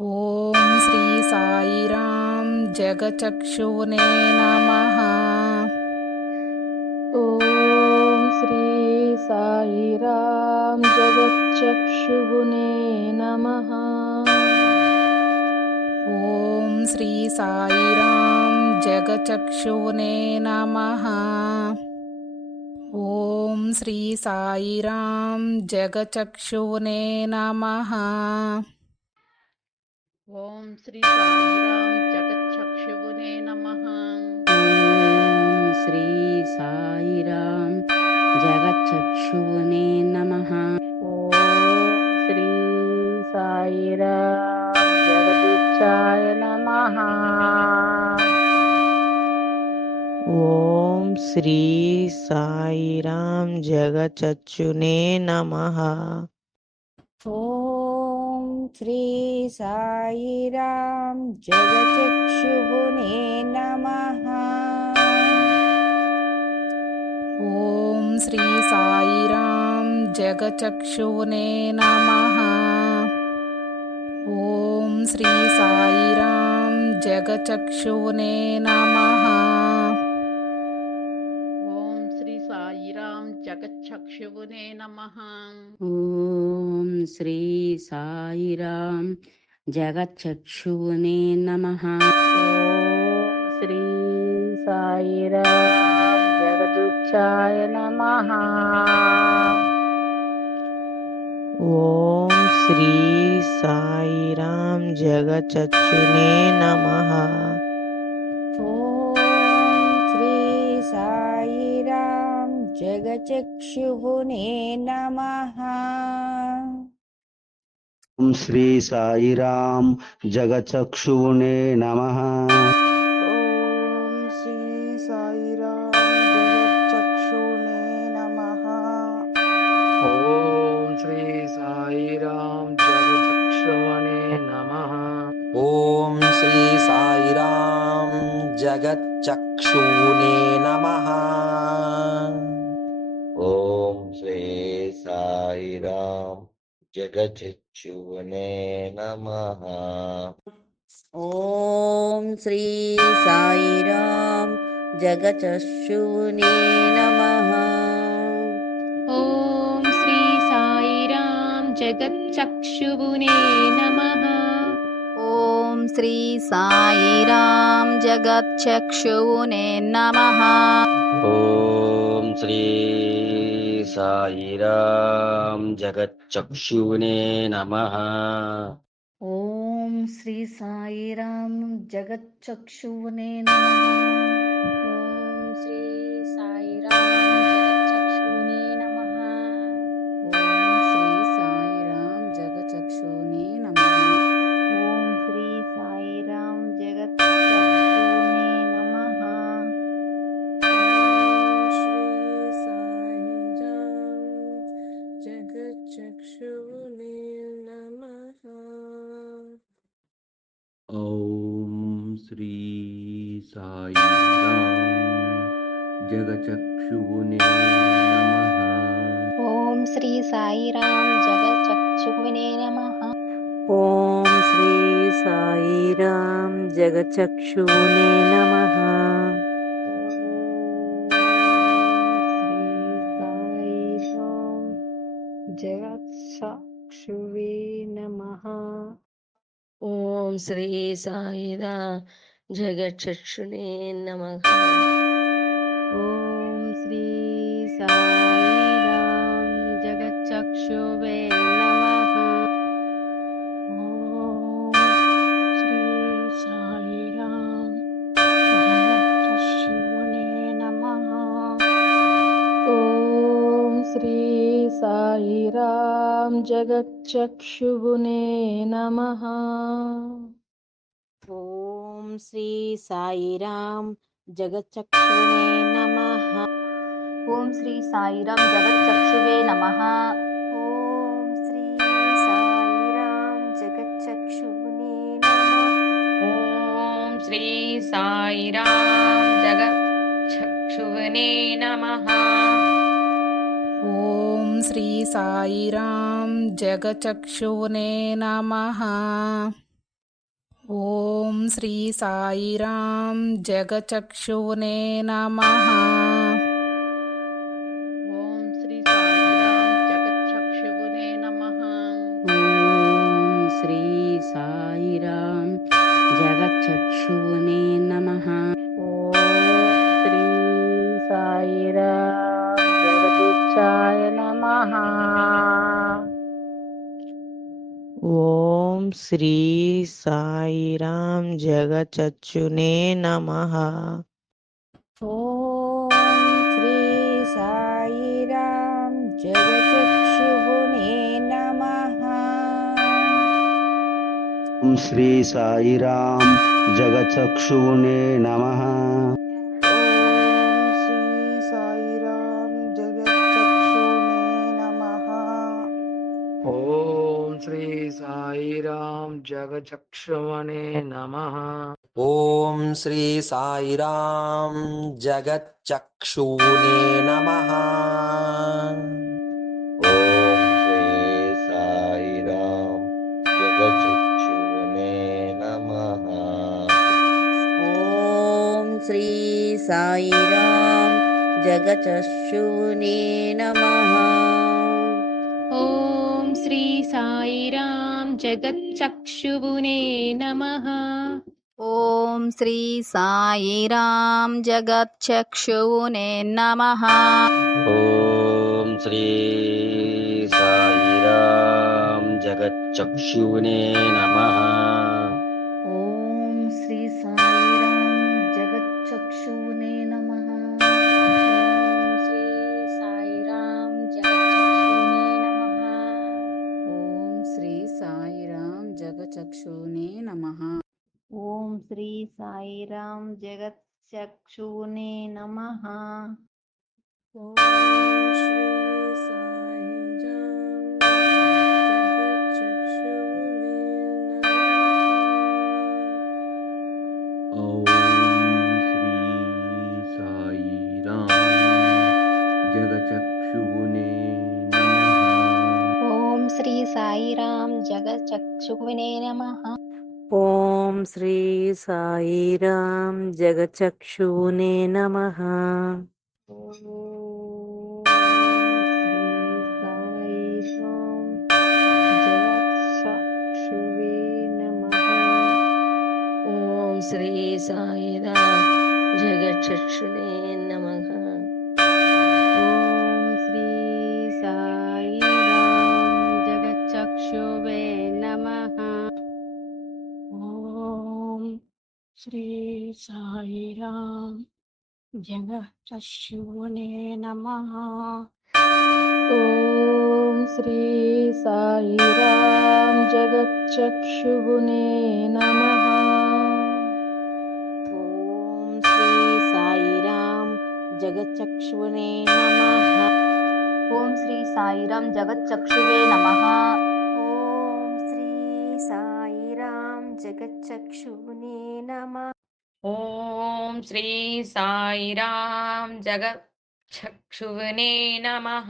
ॐ श्री साईराम जगचक्षुने नमः। ॐ श्री साईराम जगच्चक्षुगुणे नमः। ॐ श्री साईराम जगचक्षुने नमः। ॐ श्री साईराम जगचक्षुने नमः ఓం శ్రీ సాయిరాం జగచ్చక్షువునే నమ. శ్రీ సాయిరాం జగచ్చక్షువునే నమ. ఓం శ్రీ సాయిరాం జగదుచ్చాయ నమ. ఓం శ్రీ సాయిరాం జగచచ్చునే నమ. ఓ श्री साईराम जगचक्षुगुणे नमः ॐ श्री साईराम जगचक्षुगुणे नमः ॐ श्री साईराम जगचक्षुगुणे नमः ॐ श्री साईराम जगचक्षुगुणे नमः श्री साईराम जगच्छक्षुने नमः। श्री साईराम जगदुक्षाय नमः। ॐ श्री साईराम जगचक्षुने नमः। ॐ श्री नमः। ओम श्री साई राम जगचक्षुणे नमः। ओम श्री साई राम जगचक्षुणे नमः। ओम श्री साई राम जगच्चुने नमः ॐ श्री साईराम राम नमः। ॐ श्री साईराम राम नमः। ॐ श्री साईराम राम नमः। ॐ श्री సాయిరాం జగచ్చక్షునే నమ. ఓం శ్రీ సాయిరాం జగచ్చక్షునే నమ. ఓం శ్రీ श्री साई नमः। ॐ श्री साईरां जगचक्षुगुणे नमः। ॐ श्री साईरां जगचक्षुणे नमः श्री नमः। ఓం శ్రీ సాయిరా జగచక్షునే నమ. ఓం శ్రీ సాయిరాం జగచక్షువే నమ. శ్రీ సాయిరాం జగత్ चक्षुगुणे नमः ॐ श्री साईराम जगच्चक्षुवे नमः ॐ श्री साईराम जगच्चक्षुवे नमः ॐ श्री साईराम जगच्चक्षुवे ॐ श्री साईराम जगच्चक्षुवने नमः ॐ श्री साईराम जगचक्षुने नमः ॐ श्री साईराम जगचक्षुने नमः ఓం శ్రీ సాయిరాం జగచచ్చునే నమః ఓం శ్రీ సాయిరాం జగచక్షువునే నమ ఓం శ్రీ సాయిరాం జగచక్షువునే నమ जगचक्षुमणे नमः। ॐ श्री साईराम जगच्चक्षुने नमः। ॐ श्री साईराम जगचक्षुने नमः। ॐ श्री साईराम जगचक्षुने नमः। ॐ श्री साईराम जगच्चक्षु शुभुने नमः। ॐ श्री साईराम जगचक्षुने नमः। ॐ श्री साईराम जगचक्षुने नमः। गुरुने नमः ॐ श्री साईराम जगत्चक्षुने नम ॐ श्री साईराम जगचक्षुने श्री साईराम जगचक्षुविने नमः ॐ श्री साईराम जगचक्षुने नमः श्री साईराम जगचक्षुने नमः श्री साई राम जगशूने नमः। ॐ श्री साई राम जगचक्षुने नमः। ॐ श्री साई राम जगचक्षुने नमः। ॐ श्री साई राम जगचक्षुवे नमः। जगच्चक्षुने नमः। ॐ श्री साईराम जगच्छक्षुने नमः।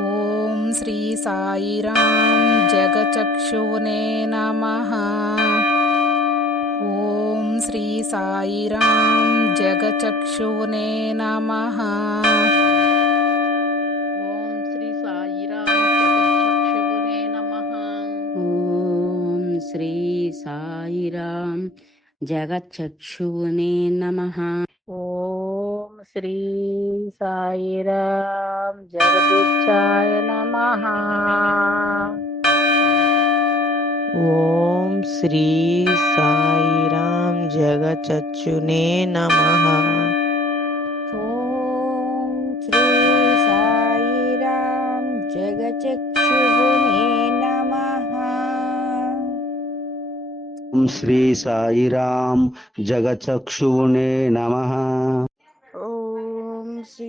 ॐ श्री साईराम श्रीसायिरां नमः। ॐ श्री साईराम जगचक्षुने नमः। साईराम जगच्चक्षुने नम। ओम श्री साईराम जगदुच्चाय नम। ओम श्री साईराम जगचक्षुने नमः। ఓం శ్రీ సాయిరామ్ జగచక్షువునే నమ ఓం శ్రీ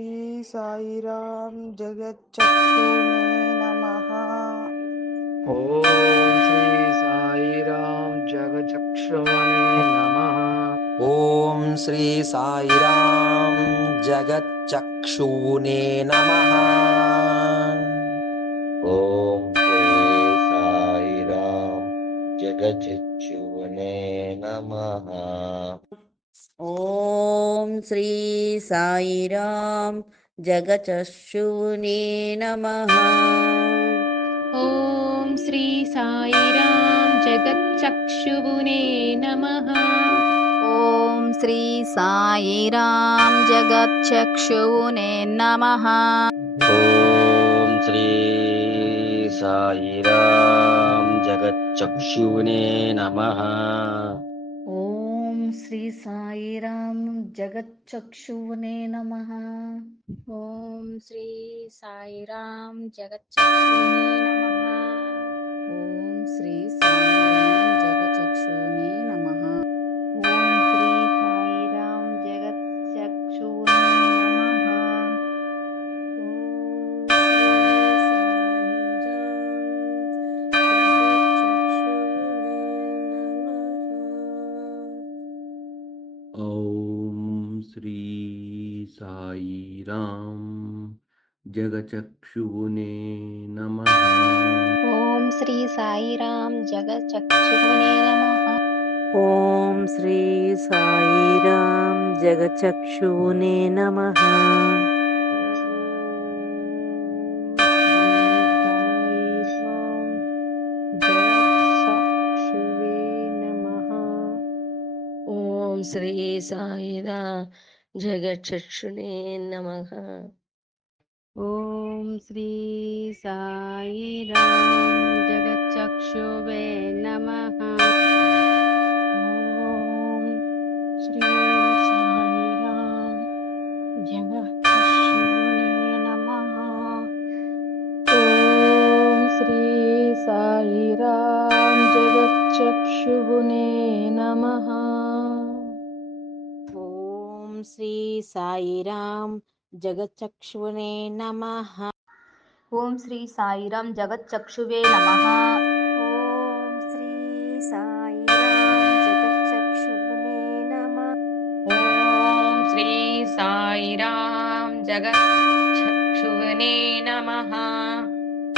సాయిరామ్ జగచక్షువునే నమ ఓం శ్రీ సాయిరామ్ జగచక్షువునే నమ ఓం శ్రీ సాయిరామ్ జగచక్షువునే నమ ఓం శ్రీ సాయిరామ్ జగచక్షు नमः ॐ श्री साईराम जगचक्षुने नमः ॐ श्री साईराम जगच्चक्षुणे नमः ॐ श्री साईराम जगच्चक्षुने नमः ॐ श्री साईराम जगच्चक्षुवने नमः ఓం శ్రీ సాయిరాం జగచ్చక్షువునే నమ. ఓం శ్రీ సాయిరాం జగచ్చక్షువునే నమ. ఓం శ్రీ సాయిరాం జగచక్షువునే శ్రీరామ్ జగచక్షువునే నమ. ఓం శ్రీ సాయిరామ్ జగచక్షువునే నమ. ఓం శ్రీ సాయిరామ్ జగచక్షువునే నమ. శ్రీ సాయిరామ్ जगचक्षुणे नमः। ॐ श्री सायिरां जगचक्षुवे नमः। ॐ श्री सायिरां जगचक्षुगुने नमः। ॐ श्री सायिरां जगचक्षुगुने नमः। ॐ श्री साईराम जगच्चक्षुवे नमः। ॐ श्री साईराम जगच्चक्षुने नमः। ॐ श्री साईराम जगच्चक्षुवने नमः